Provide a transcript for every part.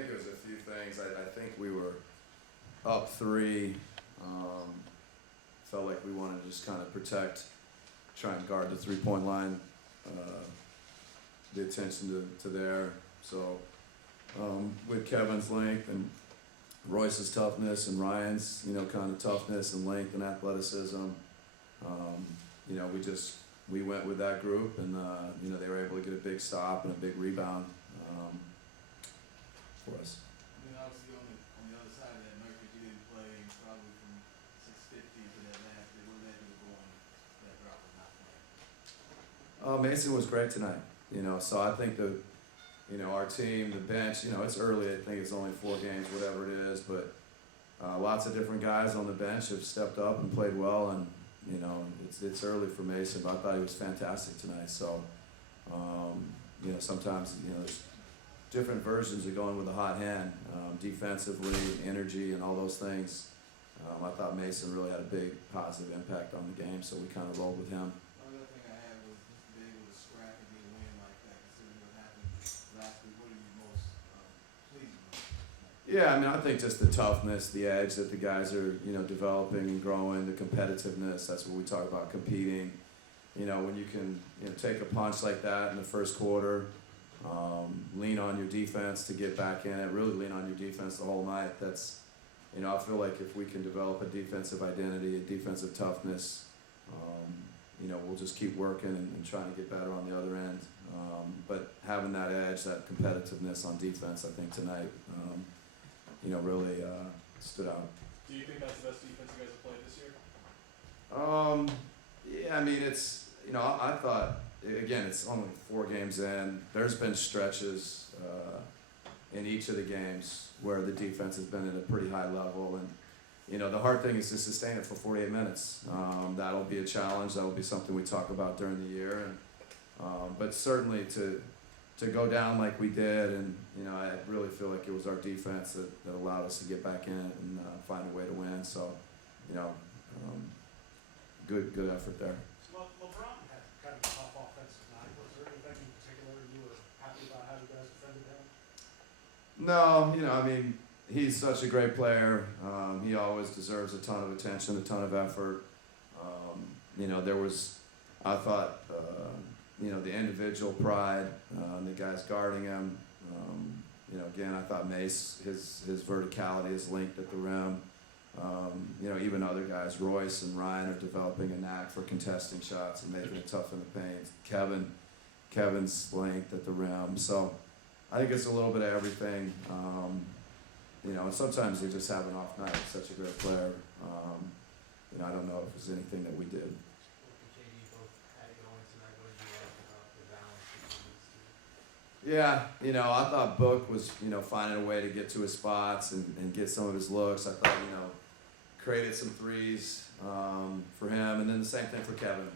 think it was a few things. I think we were up 3. Felt like we wanted to just kind of protect, try and guard the three-point line, the attention to there. So with Kevin's length and Royce's toughness and Ryan's, kind of toughness and length and athleticism, we went with that group, and they were able to get a big stop and a big rebound for us. I mean, obviously on the other side of that, Murphy, you didn't play probably from 6:50 to that last day. What led you to going that route of not playing? Mason was great tonight. So I think our team, the bench, it's early. I think it's only 4 games, whatever it is, but lots of different guys on the bench have stepped up and played well, and it's early for Mason, but I thought he was fantastic tonight. So sometimes there's different versions of going with a hot hand, defensively, energy, and all those things. I thought Mason really had a big positive impact on the game, so we kind of rolled with him. One other thing I had was just to be able to scrap and get a win like that, considering what happened last week. What are you most pleased with? Yeah, I think just the toughness, the edge that the guys are, developing and growing, the competitiveness. That's what we talk about, competing. When you can, take a punch like that in the first quarter, lean on your defense to get back in it, really lean on your defense the whole night. That's, I feel like if we can develop a defensive identity, a defensive toughness, we'll just keep working and trying to get better on the other end. But having that edge, that competitiveness on defense, I think tonight, really stood out. Do you think that's the best defense you guys have played this year? Yeah, it's, I thought, again, it's only 4 games in. There's been stretches in each of the games where the defense has been at a pretty high level. And, the hard thing is to sustain it for 48 minutes. That'll be a challenge. That'll be something we talk about during the year. But certainly to go down like we did, and, I really feel like it was our defense that allowed us to get back in and find a way to win. So, good effort there. LeBron had kind of a tough offensive night. Was there anything in particular you were happy about how you guys defended him? No, he's such a great player. He always deserves a ton of attention, a ton of effort. There was, I thought, the individual pride, the guys guarding him. Again, I thought Mace, his verticality, his length at the rim. Even other guys, Royce and Ryan, are developing a knack for contesting shots and making it tough in the paint. Kevin's length at the rim. So I think it's a little bit of everything. And sometimes they just have an off night. Such a great player. I don't know if there's anything that we did. Yeah, I thought Book was, finding a way to get to his spots and get some of his looks. I thought, created some threes for him, and then the same thing for Kevin.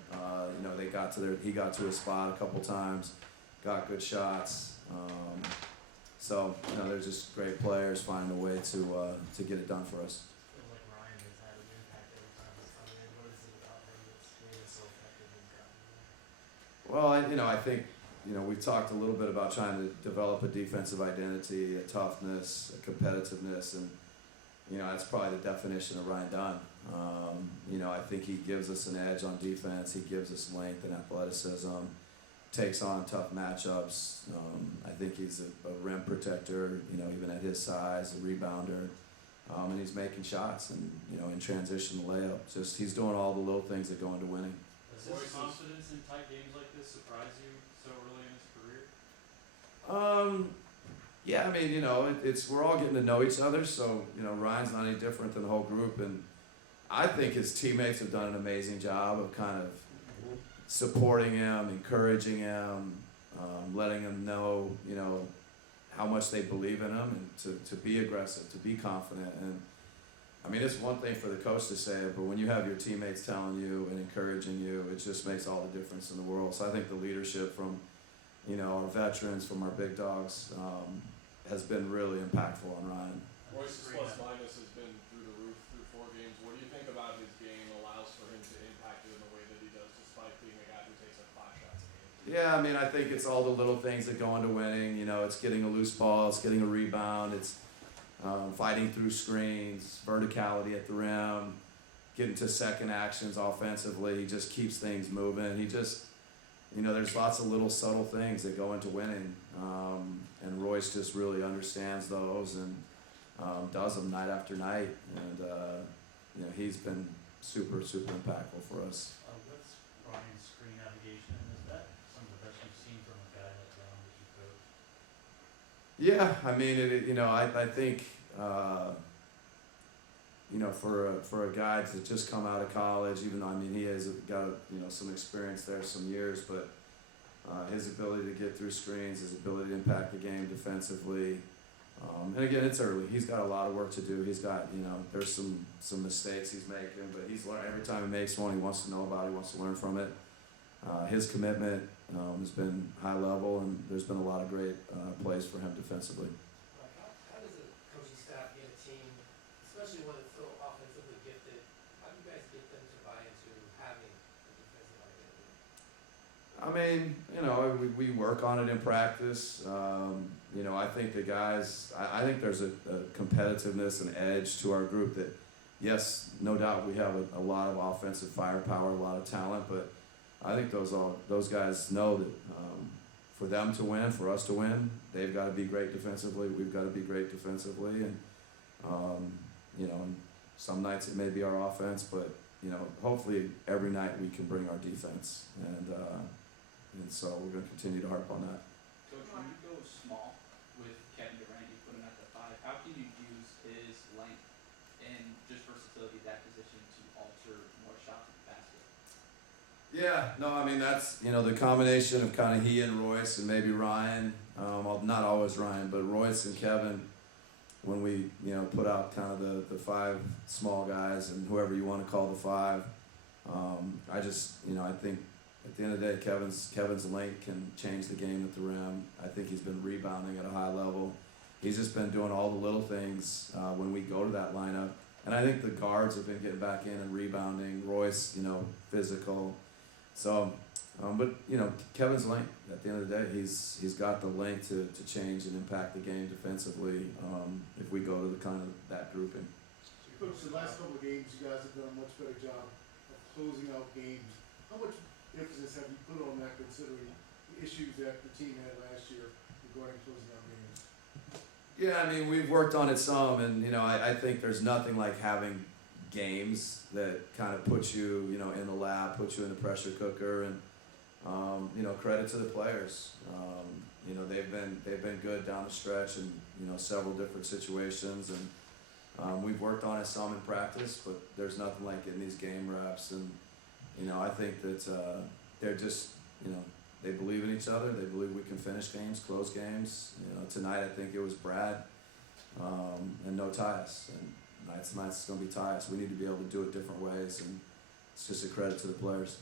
He got to his spot a couple times, got good shots. So they're just great players finding a way to get it done for us. Well, I think, we talked a little bit about trying to develop a defensive identity, a toughness, a competitiveness, and, that's probably the definition of Ryan Dunn. I think he gives us an edge on defense. He gives us length and athleticism, takes on tough matchups. I think he's a rim protector, even at his size, a rebounder. And he's making shots and, in transition, the layup. Just, he's doing all the little things that go into winning. Does his confidence in tight games like this surprise you so early in his career? Yeah, we're all getting to know each other, so, Ryan's not any different than the whole group, and I think his teammates have done an amazing job of kind of supporting him, encouraging him, letting him know, how much they believe in him, and to be aggressive, to be confident. And it's one thing for the coach to say it, but when you have your teammates telling you and encouraging you, it just makes all the difference in the world. So I think the leadership from, our veterans, from our big dogs, has been really impactful on Ryan. Royce's plus minus has been through the roof through 4 games. What do you think about his game allows for him to impact it in the way that he does, despite being a guy who takes like 5 shots a game? Yeah, I mean, I think it's all the little things that go into winning. You know, it's getting a loose ball, it's getting a rebound, it's fighting through screens, verticality at the rim, getting to second actions offensively. He just keeps things moving. He just, you know, there's lots of little subtle things that go into winning. And Royce just really understands those and does them night after night. And, you know, he's been super, super impactful for us. What's Ryan's screen navigation? Is that some of the best you've seen from a guy that young that you coach? Yeah, I mean, you know, I think, you know, for a guy to just come out of college, even though, I mean, he has got, you know, some experience there, some years, but his ability to get through screens, his ability to impact the game defensively, and again, it's early. He's got a lot of work to do. He's got, you know, there's some mistakes he's making, but he's learning every time he makes one. He wants to know about it. He wants to learn from it. His commitment has been high level, and there's been a lot of great plays for him defensively. How does a coaching staff get a team, especially when it's so offensively gifted, how do you guys get them to buy into having a defensive identity? I mean, you know, we work on it in practice. You know, I think the guys, I think there's a competitiveness and edge to our group that, yes, no doubt we have a lot of offensive firepower, a lot of talent, but I think those guys know that for them to win, for us to win, they've got to be great defensively. We've got to be great defensively, and you know, some nights it may be our offense, but you know, hopefully every night we can bring our defense, and so we're going to continue to harp on that. Coach, when you go small with Kevin Durant, you put him at the 5. How can you use his length and just versatility at that position to alter more shots at the basket? Yeah, no, I mean, that's, you know, the combination of kind of he and Royce and maybe Ryan, not always Ryan, but Royce and Kevin, when we, you know, put out kind of the 5 small guys and whoever you want to call the 5, I just, you know, I think at the end of the day, Kevin's length can change the game at the rim. I think he's been rebounding at a high level. He's just been doing all the little things when we go to that lineup. And I think the guards have been getting back in and rebounding. Royce, you know, physical. So, but you know, Kevin's length. At the end of the day, he's got the length to change and impact the game defensively. If we go to the kind of that grouping. Coach, the last couple of games, you guys have done a much better job of closing out games. How much emphasis have you put on that, considering the issues that the team had last year regarding closing out games? Yeah, I mean, we've worked on it some, and you know, I think there's nothing like having games that kind of put you, you know, in the lab, put you in the pressure cooker, and you know, credit to the players. You know, they've been good down the stretch in, you know, several different situations, and we've worked on it some in practice, but there's nothing like getting these game reps. And you know, I think that they're just, you know, they believe in each other. They believe we can finish games, close games. You know, tonight I think it was Brad and no Tyus. And tonight's going to be Tyus. We need to be able to do it different ways, and it's just a credit to the players.